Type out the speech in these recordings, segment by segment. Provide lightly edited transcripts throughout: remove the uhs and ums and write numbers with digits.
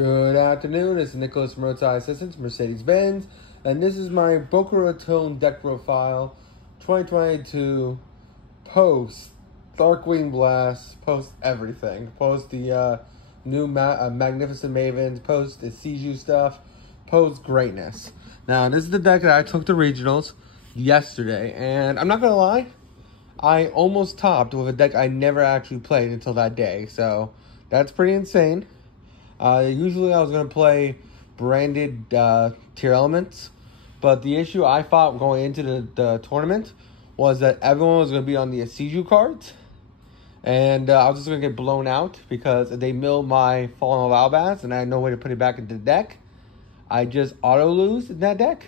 Good afternoon, it's Nicholas from Roadside Assistance, Mercedes-Benz, and this is my Boca Raton deck profile 2022 post Darkwing Blast, post everything, post the new Magnificent Mavens, post the Ishiza stuff, post greatness. Now, this is the deck that I took to regionals yesterday, and I'm not going to lie, I almost topped with a deck I never actually played until that day, so that's pretty insane. Usually I was going to play branded Tearlaments, but the issue I thought going into the tournament was that everyone was going to be on the Ishiza cards, and I was just going to get blown out because they milled my Fallen of Albaz, and I had no way to put it back into the deck. I just auto-lose in that deck,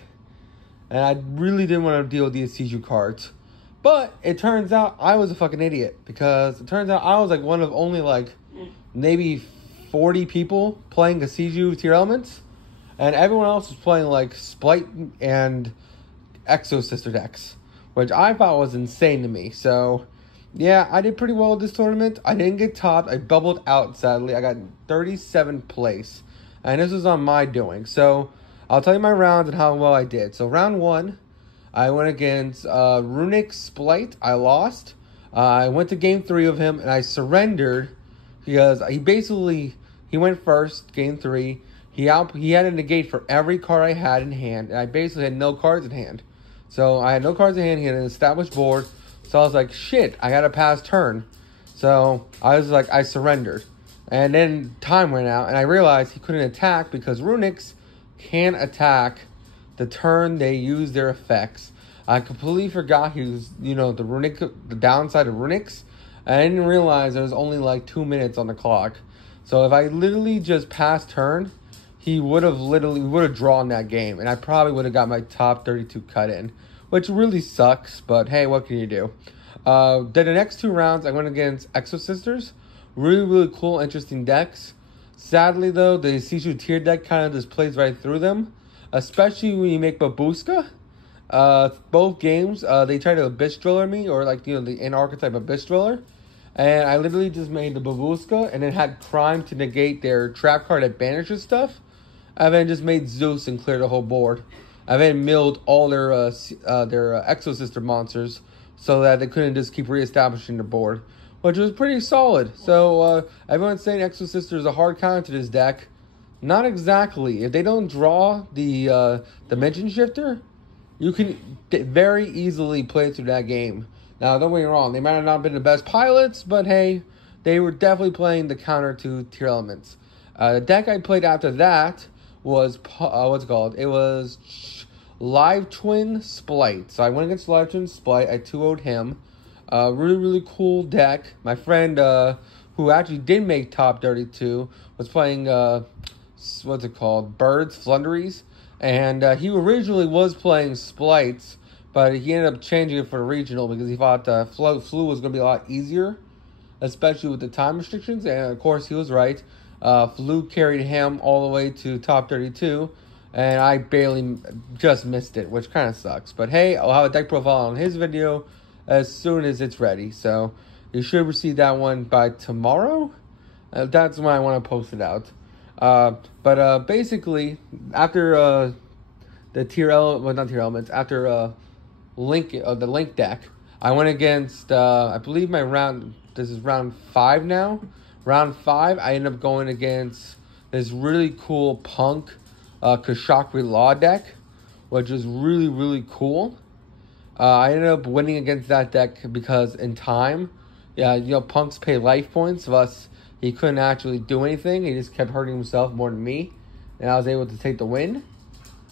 and I really didn't want to deal with the Ishiza cards. But it turns out I was a fucking idiot, because it turns out I was like one of only like maybe 40 people playing Ishiza Tearlaments, and everyone else was playing like Splight and Exo Sister decks, which I thought was insane to me. So yeah, I did pretty well at this tournament. I didn't get topped. I bubbled out, sadly. I got 37th place, and this was on my doing. So I'll tell you my rounds and how well I did. So round one, I went against Runic Splight. I lost. I went to game 3 of him, and I surrendered because he went first, game 3. He had a negate for every card I had in hand, and I basically had no cards in hand. So I had no cards in hand. He had an established board. So I was like, shit, I got to pass turn. So I was like, I surrendered. And then time ran out, and I realized he couldn't attack because Runics can't attack the turn they use their effects. I completely forgot he was, the downside of Runics. I didn't realize there was only like 2 minutes on the clock. So if I literally just passed turn, he would have drawn that game, and I probably would have got my top 32 cut in, which really sucks, but hey, what can you do? Then the next 2 rounds, I went against Exo Sisters. Really, really cool, interesting decks. Sadly, though, the Ishiza tier deck kind of just plays right through them, especially when you make Babushka. Both games, they tried to Abyss Driller me, or like, the in-archetype Abyss Driller. And I literally just made the Babushka, and then had Crime to negate their trap card that banishes stuff. And then just made Zeus and cleared the whole board. I then milled all their Exo Sister monsters so that they couldn't just keep reestablishing the board, which was pretty solid. So everyone's saying Exo Sister is a hard counter to this deck. Not exactly. If they don't draw the Dimension Shifter, you can very easily play through that game. Now, don't get me wrong, they might have not been the best pilots, but hey, they were definitely playing the counter to Tearlaments. The deck I played after that was, It was Live Twin Splight. So I went against Live Twin Splight. I 2-0'd him. Really, really cool deck. My friend, who actually did make top 32, was playing, Birds, Flunderies. And he originally was playing Splites, but he ended up changing it for the regional because he thought Flu was going to be a lot easier, especially with the time restrictions. And, of course, he was right. Flu carried him all the way to top 32, and I barely just missed it, which kind of sucks. But, hey, I'll have a deck profile on his video as soon as it's ready. So you should receive that one by tomorrow. That's when I want to post it out. But basically, after after the Link deck, I went against, I believe this is round 5 now. Round 5, I ended up going against this really cool Punk Kashakri Law deck, which is really, really cool. I ended up winning against that deck because in time, Punks pay life points, thus he couldn't actually do anything. He just kept hurting himself more than me, and I was able to take the win.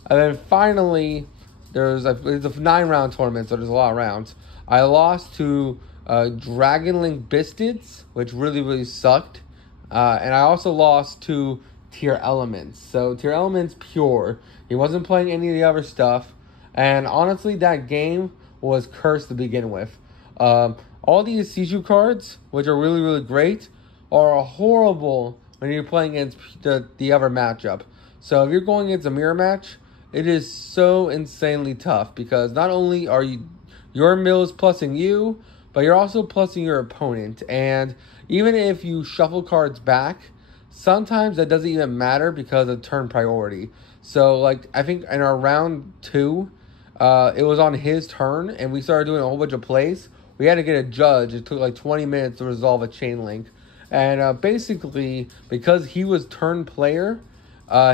And then finally, it's a 9-round tournament, so there's a lot of rounds. I lost to Dragonlink Bistids, which really, really sucked. And I also lost to Tearlaments. So Tearlaments pure. He wasn't playing any of the other stuff. And honestly, that game was cursed to begin with. All the Ishiza cards, which are really, really great, are horrible when you're playing against the other matchup. So if you're going against a mirror match, it is so insanely tough because not only are your mills plussing you, but you're also plussing your opponent. And even if you shuffle cards back, sometimes that doesn't even matter because of turn priority. So, like, I think in our round 2, it was on his turn, and we started doing a whole bunch of plays. We had to get a judge. It took like 20 minutes to resolve a chain link. And basically, because he was turn player,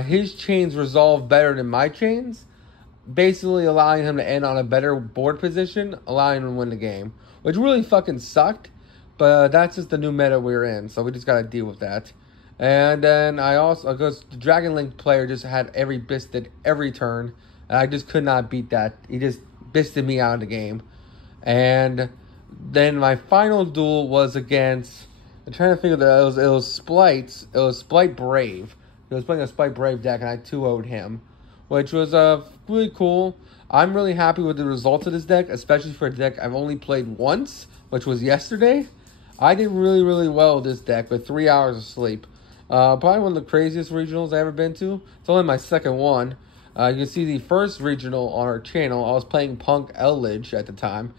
his chains resolved better than my chains, basically allowing him to end on a better board position, allowing him to win the game, which really fucking sucked. But that's just the new meta we're in, so we just gotta deal with that. And then because the Dragon Link player just had every bisted every turn, and I just could not beat that. He just bisted me out of the game. And then my final duel was against, I'm trying to figure that it was Splites. It was Splite Brave. He was playing a Splite Brave deck, and I 2-0'd him, which was really cool. I'm really happy with the results of this deck, especially for a deck I've only played once, which was yesterday. I did really, really well with this deck with 3 hours of sleep. Probably one of the craziest regionals I've ever been to. It's only my second one. You can see the first regional on our channel. I was playing Punk Eldritch at the time.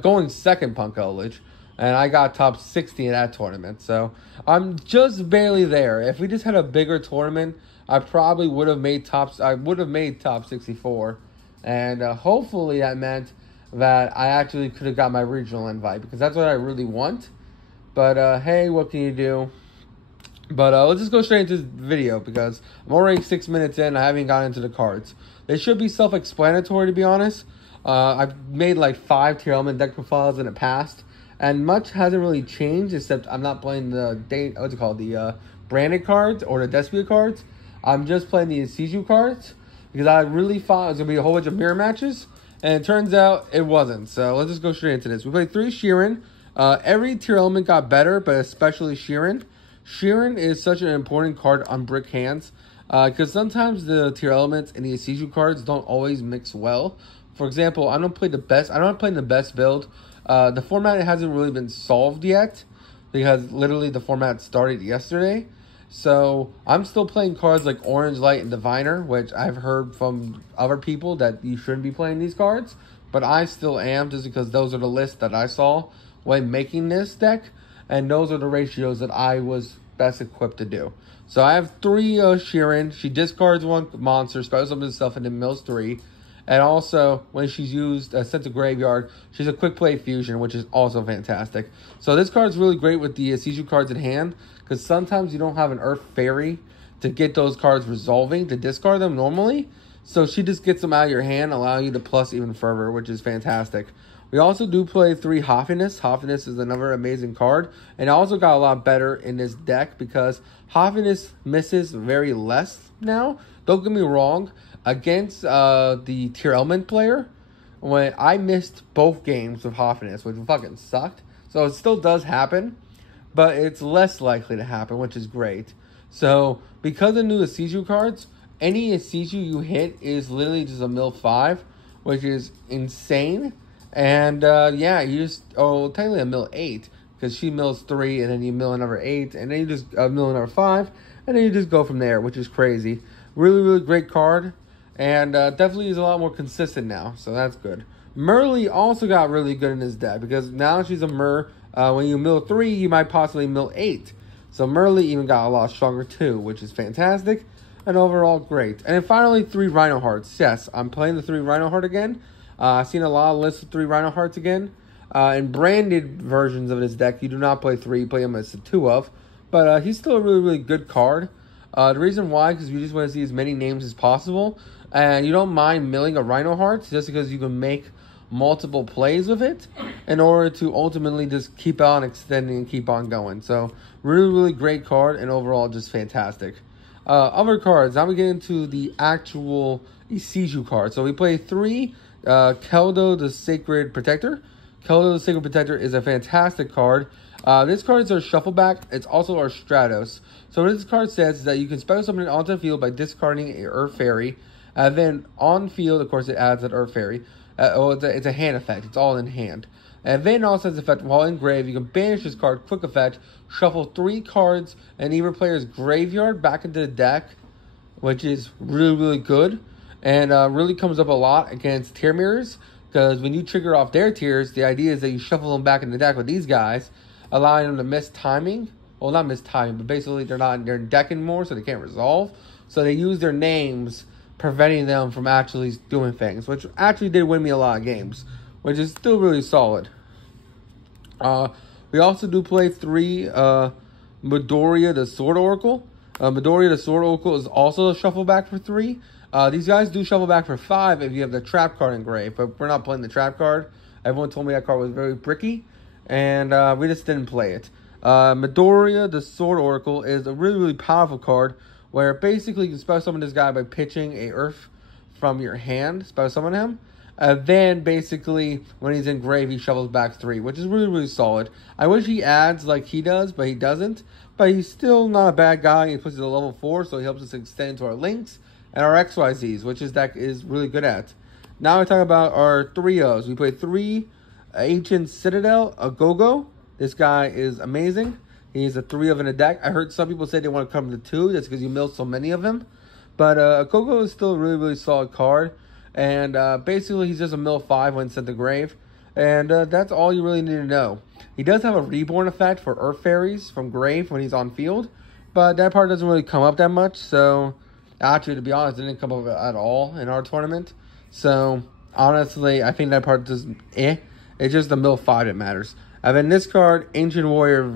Going second Punk Eldritch. And I got top 60 in that tournament. So I'm just barely there. If we just had a bigger tournament, I probably would have made top 64. And hopefully that meant that I actually could have got my regional invite, because that's what I really want. But hey, what can you do? But let's just go straight into this video, because I'm already 6 minutes in. I haven't gotten into the cards. They should be self-explanatory, to be honest. I've made like 5 Tearlaments deck profiles in the past, and much hasn't really changed, except I'm not playing the branded cards or the Despia cards. I'm just playing the Ishiza cards, because I really thought it was going to be a whole bunch of mirror matches, and it turns out it wasn't. So let's just go straight into this. We played 3 Sheeran. Every Tearlament got better, but especially Sheeran. Sheeran is such an important card on brick hands, because sometimes the Tearlaments and the Ishiza cards don't always mix well. For example, I'm not playing the best build. The format hasn't really been solved yet, because literally the format started yesterday. So I'm still playing cards like Orange Light and Diviner, which I've heard from other people that you shouldn't be playing these cards, but I still am, just because those are the lists that I saw when making this deck, and those are the ratios that I was best equipped to do. So I have 3 Sheeran. She discards 1 monster, special summons herself, and then mills 3. And also, when she's used sent to graveyard, she's a quick play fusion, which is also fantastic. So this card is really great with the Ishiza cards in hand, because sometimes you don't have an Earth Fairy to get those cards resolving, to discard them normally. So she just gets them out of your hand, allowing you to plus even further, which is fantastic. We also do play 3 Hoffiness. Hoffiness is another amazing card, and I also got a lot better in this deck because Hoffiness misses very less now. Don't get me wrong, against the Tearlaments player, when I missed both games with Hoffiness, which fucking sucked. So it still does happen, but it's less likely to happen, which is great. So because of the new Ishiza cards, any Ishiza you hit is literally just a mill 5, which is insane. And yeah, you just, technically a mill 8, because she mills 3, and then you mill another 8, and then you just mill another 5, and then you just go from there, which is crazy. Really, really great card, and definitely is a lot more consistent now, so that's good. Merly also got really good in this deck, because now she's a Mer. When you mill 3, you might possibly mill 8. So Merly even got a lot stronger too, which is fantastic, and overall great. And then finally, 3 Rhino Hearts. Yes, I'm playing the 3 Rhino Heart again. I've seen a lot of lists of 3 Rhino Hearts again. In branded versions of this deck, you do not play 3, you play him as a 2 of. But he's still a really, really good card. The reason why, because you just want to see as many names as possible. And you don't mind milling a Rhino Hearts, just because you can make multiple plays with it in order to ultimately just keep on extending and keep on going. So, really, really great card, and overall just fantastic. Other cards, now we get into the actual Ishiza card. So we play 3 Keldo the Sacred Protector. Keldo the Sacred Protector is a fantastic card. This card is our Shuffle Back. It's also our Stratos. So what this card says is that you can special summon it onto the field by discarding an Earth Fairy. And then on field, of course, it adds an Earth Fairy. It's a hand effect. It's all in hand. And then also has the effect, while in grave, you can banish this card, quick effect, shuffle 3 cards and either player's graveyard back into the deck, which is really, really good. And really comes up a lot against tier mirrors, because when you trigger off their tiers, the idea is that you shuffle them back in the deck with these guys, allowing them to miss timing, well, not mistiming, but basically they're not in their deck anymore, so they can't resolve. So they use their names, preventing them from actually doing things, which actually did win me a lot of games, which is still really solid. We also do play 3 Midoriya the Sword Oracle. Midoriya the Sword Oracle is also a shuffle back for 3. These guys do shuffle back for 5 if you have the trap card engraved, but we're not playing the trap card. Everyone told me that card was very bricky, and we just didn't play it. Midoriya the Sword Oracle is a really, really powerful card where basically you can special summon this guy by pitching a Earth from your hand, special summon him. Then basically when he's in grave, he shovels back 3, which is really, really solid. I wish he adds like he does, but he doesn't. But he's still not a bad guy. He puts us to level 4, so he helps us extend into our links and our XYZs, which his deck is really good at. Now we talk about our 3-Os. We play 3 Ancient Citadel, a Go-Go. This guy is amazing. He's a 3 of in a deck. I heard some people say they want to come to 2. That's because you mill so many of him. But a Go-Go is still a really, really solid card. And basically, he's just a mill 5 when sent to grave. And that's all you really need to know. He does have a reborn effect for Earth Fairies from grave when he's on field. But that part doesn't really come up that much. So, actually, to be honest, it didn't come up at all in our tournament. So, honestly, I think that part does It's just the mill 5 that matters. And then this card, Ancient Warrior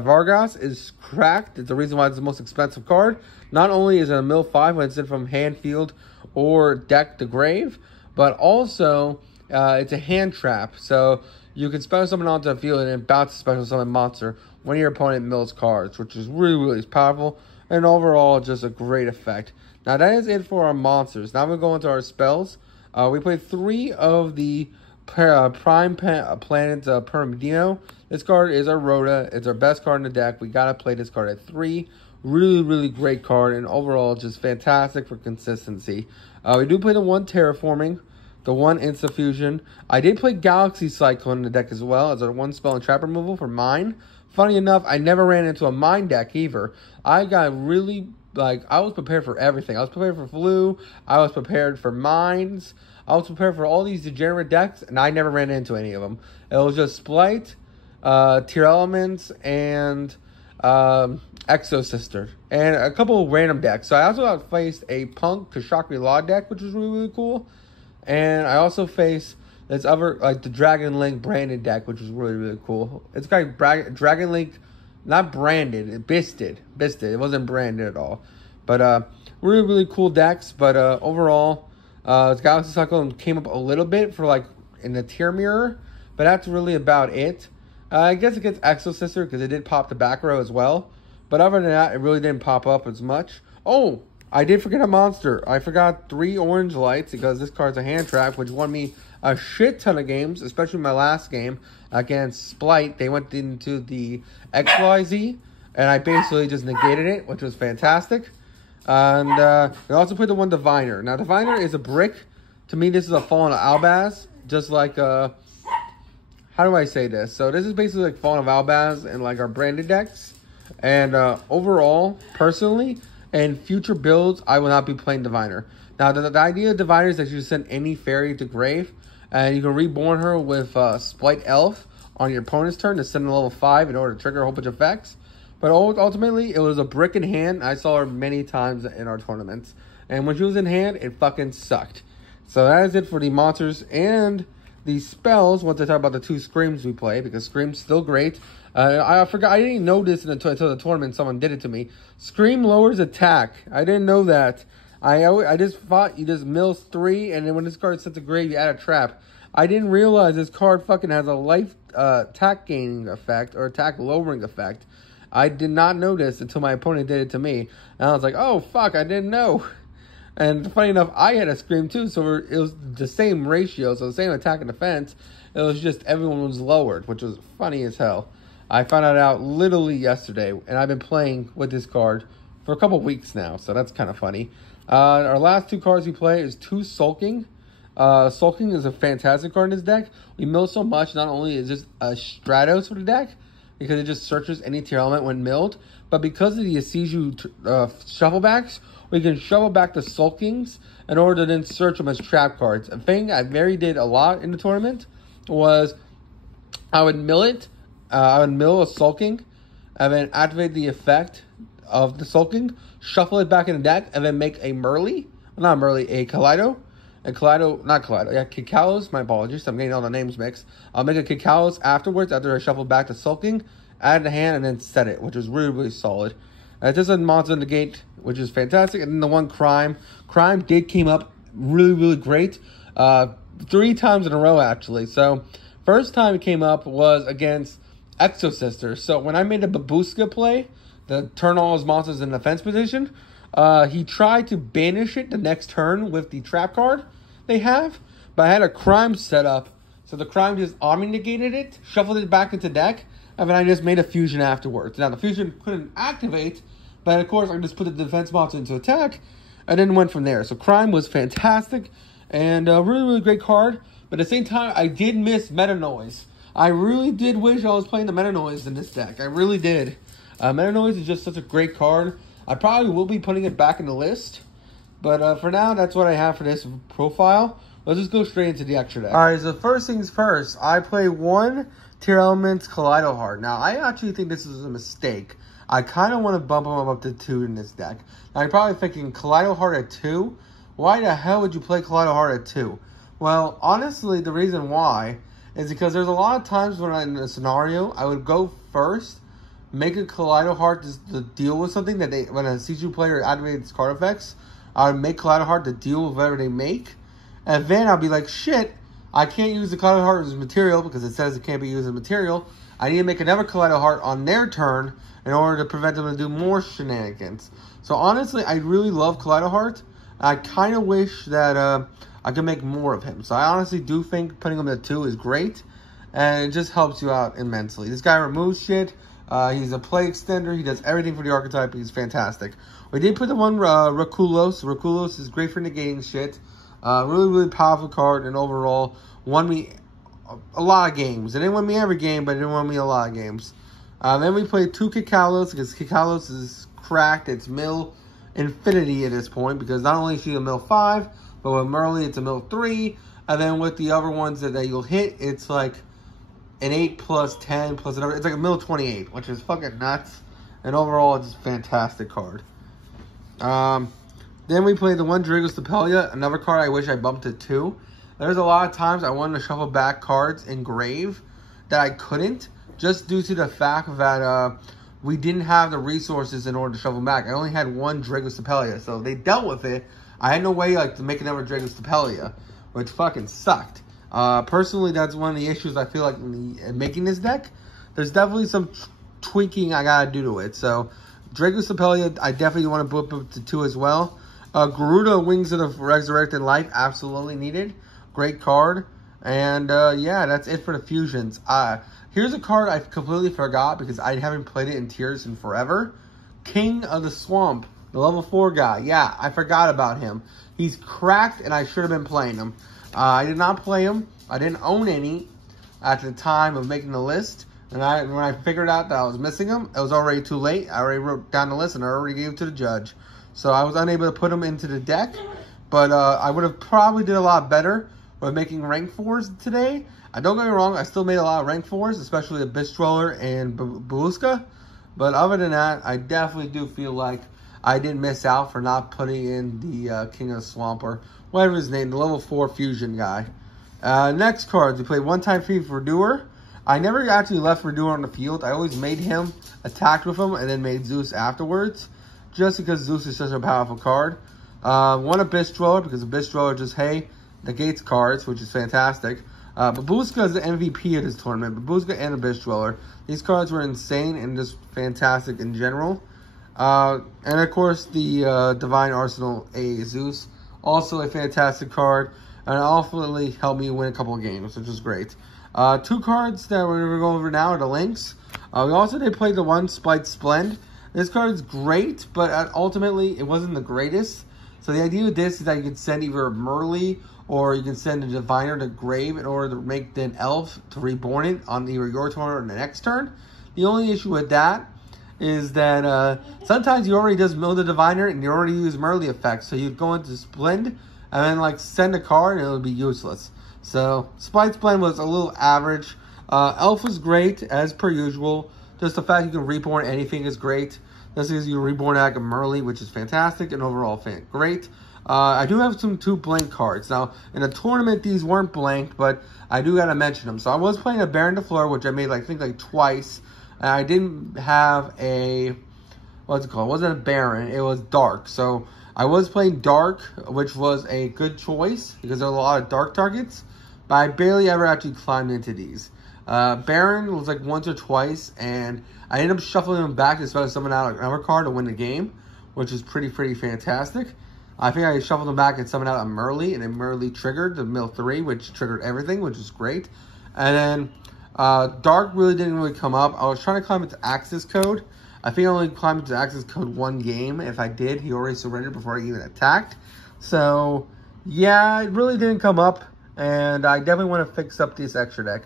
Vargas, is cracked. It's the reason why it's the most expensive card. Not only is it a mill 5 when it's sent from hand, field, or deck to grave, but also it's a hand trap. So you can special summon onto the field and then bounce a special summon monster when your opponent mills cards, which is really, really powerful. And overall, just a great effect. Now that is it for our monsters. Now we'll go into our spells. We play 3 of the Prime Planet Permedino. This card is our Rhoda. It's our best card in the deck. We gotta play this card at 3. Really, really great card, and overall just fantastic for consistency. We do play the 1 Terraforming, the 1 Insta Fusion. I did play Galaxy Cyclone in the deck as well as our 1 spell and trap removal for mine. Funny enough, I never ran into a mine deck either. I got really, I was prepared for everything. I was prepared for flu. I was prepared for mines. I was prepared for all these degenerate decks, and I never ran into any of them. It was just Splight, Tearlaments, and Exo Sister, and a couple of random decks. So I also faced a Punk Kashakri Law deck, which was really, really cool. And I also faced this other, the Dragon Link branded deck, which was really, really cool. It's got Dragon Link, not branded, bisted. It wasn't branded at all. But really, really cool decks. But overall, Galaxy Cyclone came up a little bit for in the tier mirror, but that's really about it. I guess it gets Exo Sister because it did pop the back row as well. But other than that, it really didn't pop up as much. Oh, I did forget a monster. I forgot 3 Orange Lights because this card's a hand trap, which won me a shit ton of games, especially my last game against Splight. They went into the XYZ, and I basically just negated it, which was fantastic. And we also put the 1 Diviner. Now, Diviner is a brick. To me, this is a Fallen of Albaz, just like how do I say this? So this is basically like Fallen of Albaz and our branded decks. And overall, personally, and future builds, I will not be playing Diviner. Now, the idea of Diviner is that you send any fairy to grave, and you can reborn her with Splight Elf on your opponent's turn to send a level 5 in order to trigger a whole bunch of effects. But ultimately, it was a brick in hand. I saw her many times in our tournaments. And when she was in hand, it fucking sucked. So that is it for the monsters and the spells. Once I talk about the 2 Screams we play, because Scream's still great. I forgot. I didn't know this until the tournament. Someone did it to me. Scream lowers attack. I didn't know that. I just thought you just mills 3, and then when this card sets a grave, you add a trap. I didn't realize this card fucking has a life attack gaining effect or attack lowering effect. I did not know this until my opponent did it to me, and I was like, "Oh fuck, I didn't know." And funny enough, I had a Scream too, so it was the same ratio, so the same attack and defense. It was just everyone was lowered, which was funny as hell. I found that out literally yesterday, and I've been playing with this card for a couple weeks now, so that's kind of funny. Our last 2 cards we play is 2 Sulking. Sulking is a fantastic card in this deck. We mill so much, not only is this a Stratos for the deck, because it just searches any tier element when milled, but because of the Ishiza shufflebacks, we can shovel back the Sulkings in order to then search them as trap cards. A thing I did a lot in the tournament was I would mill it. I would mill a Sulking, and then activate the effect of the sulking, shuffle it back in the deck, and then make a a Kikalos, my apologies, I'm getting all the names mixed. I'll make a Kikalos afterwards after I shuffle back the sulking, add the hand, and then set it, which is really, really solid. This is a monster in the gate, which is fantastic. And then the one Crime came up really, really great. 3 times in a row, actually. So, first time it came up was against Exosister. So, when I made a Babushka play, to turn all his monsters in defense position, he tried to banish it the next turn with the trap card they have. But I had a Crime set up. So, the Crime just omni-negated it, shuffled it back into deck, and then I just made a fusion afterwards. Now, the fusion couldn't activate, but of course, I just put the defense monster into attack, and then went from there. So, Crime was fantastic, and a really, really great card. But at the same time, I did miss Meta Noise. I really did wish I was playing the Meta Noise in this deck. I really did. Meta Noise is just such a great card. I probably will be putting it back in the list. But for now, that's what I have for this profile. Let's just go straight into the extra deck. Alright, so first things first. I play 1 Tearlaments Kaleido Heart. Now, I actually think this is a mistake. I kind of want to bump him up to 2 in this deck. Now, you're probably thinking, Kaleido Heart at 2? Why the hell would you play Kaleido Heart at 2? Well, honestly, the reason why is because there's a lot of times when I'm in a scenario, I would go first, make a Kaleido Heart to deal with something that when a C2 player activates card effects, I would make Kaleido Heart to deal with whatever they make. And then I'll be like, shit, I can't use the Kaleido Heart as material because it says it can't be used as material. I need to make another Kaleido Heart on their turn in order to prevent them to do more shenanigans. So honestly, I really love Kaleido Heart. I kind of wish that I could make more of him. So I honestly do think putting him at 2 is great. And it just helps you out immensely. This guy removes shit. He's a play extender. He does everything for the archetype. He's fantastic. We did put the one Rakulos. Rakulos is great for negating shit. Really, really powerful card. And overall, won me a lot of games. It didn't win me every game, but it didn't win me a lot of games. Then we played 2 Kikalos, because Kikalos is cracked. It's mill infinity at this point, because not only is she a mill 5, but with Merly, it's a mill 3. And then with the other ones that you'll hit, it's like an 8 plus 10 plus whatever. It's like a mill 28, which is fucking nuts. And overall, it's a fantastic card. Then we played the one Dragos Stapelia, another card I wish I bumped to 2. There's a lot of times I wanted to shuffle back cards in Grave that I couldn't, just due to the fact that we didn't have the resources in order to shuffle back. I only had 1 Dragos Stapelia, so they dealt with it. I had no way to make another Dragos Stapelia, which fucking sucked. Personally, that's one of the issues I feel like in making this deck. There's definitely some tweaking I gotta do to it. So, Dragos Stapelia, I definitely want to bump up to 2 as well. Garuda, Wings of the Resurrected Life, absolutely needed. Great card. And, yeah, that's it for the fusions. Here's a card I completely forgot because I haven't played it in Tears in forever. King of the Swamp, the level 4 guy. Yeah, I forgot about him. He's cracked, and I should have been playing him. I did not play him. I didn't own any at the time of making the list. And when I figured out that I was missing him, it was already too late. I already wrote down the list, and I already gave it to the judge. So I was unable to put him into the deck. But I would have probably did a lot better with making rank 4s today. Don't get me wrong, I still made a lot of rank 4s, especially the Bisttroller and Babushka. But other than that, I definitely do feel like I did miss out for not putting in the King of the Swamp, or whatever his name, the level 4 fusion guy. Next cards, we played 1-time free for Verduer. I never actually left Verduer on the field. I always made him, attacked with him, and then made Zeus afterwards. Just because Zeus is such a powerful card. One Abyss Dweller, because Abyss Dweller just, hey, negates cards, which is fantastic. Babushka is the MVP of this tournament. Babushka and Abyss Dweller. These cards were insane and just fantastic in general. And of course, the Divine Arsenal A Zeus. Also a fantastic card. And it ultimately helped me win a couple of games, which was great. 2 cards that we're going to go over now are the links. We also did play the one Spite Splend. This card is great, but ultimately it wasn't the greatest. So the idea of this is that you can send either a Merly or you can send a Diviner to Grave in order to make an Elf to reborn it on either your turn or the next turn. The only issue with that is that sometimes you already just mill the Diviner and you already use Merly effects. So you'd go into Splend and then like send a card and it would be useless. So Spite Splend was a little average. Elf was great as per usual. Just the fact you can reborn anything is great. This is you reborn Ag Merly, which is fantastic, and overall great. I do have two blank cards. Now, in a tournament, these weren't blanked, but I do gotta mention them. So I was playing a Baron de Fleur, which I made, I think, like twice. And I didn't have a, what's it called? It wasn't a Baron, it was Dark. So I was playing Dark, which was a good choice, because there are a lot of Dark targets. But I barely ever actually climbed into these. Baron was like once or twice, and I ended up shuffling them back to summon out another card to win the game, which is pretty fantastic. I think I shuffled them back and summoned out a Merly, and then Merly triggered the mill 3, which triggered everything, which is great. And then Dark didn't really come up. I was trying to climb into Axis Code. I think I only climbed into Axis Code one game. If I did, he already surrendered before I even attacked. So, yeah, it really didn't come up, and I definitely want to fix up this extra deck.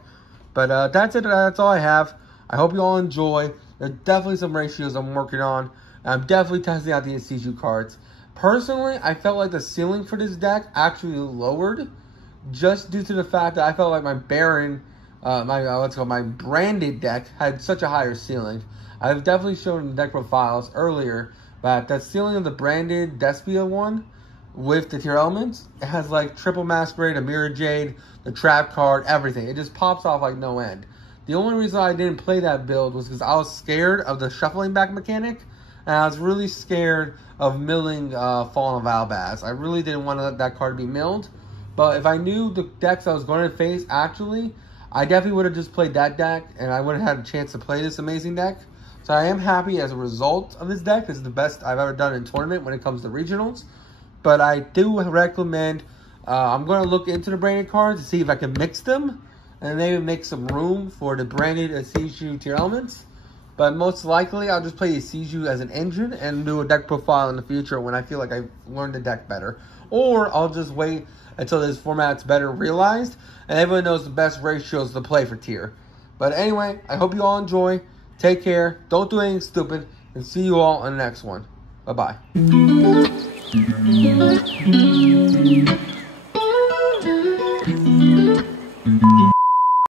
But that's it. That's all I have. I hope you all enjoy. There's definitely some ratios I'm working on. I'm definitely testing out the Ishiza cards. Personally, I felt like the ceiling for this deck actually lowered, just due to the fact that I felt like my Baron, my branded deck had such a higher ceiling. I've definitely shown in deck profiles earlier that the ceiling of the branded Despia one with the Tearlaments, it has like triple Masquerade, a Mirror Jade, the Trap card, everything. It just pops off like no end. The only reason I didn't play that build was because I was scared of the shuffling back mechanic, and I was really scared of milling Fallen of Albaz. I really didn't want to let that card be milled. But if I knew the decks I was going to face, actually, I definitely would have just played that deck, and I would have had a chance to play this amazing deck. So I am happy as a result of this deck. This is the best I've ever done in tournament when it comes to regionals. But I do recommend, I'm going to look into the branded cards to see if I can mix them, and maybe make some room for the branded Ishiza Tearlaments. But most likely, I'll just play Ishiza as an engine and do a deck profile in the future when I feel like I've learned the deck better. Or I'll just wait until this format's better realized and everyone knows the best ratios to play for tier. But anyway, I hope you all enjoy. Take care. Don't do anything stupid. And see you all in the next one. Bye-bye.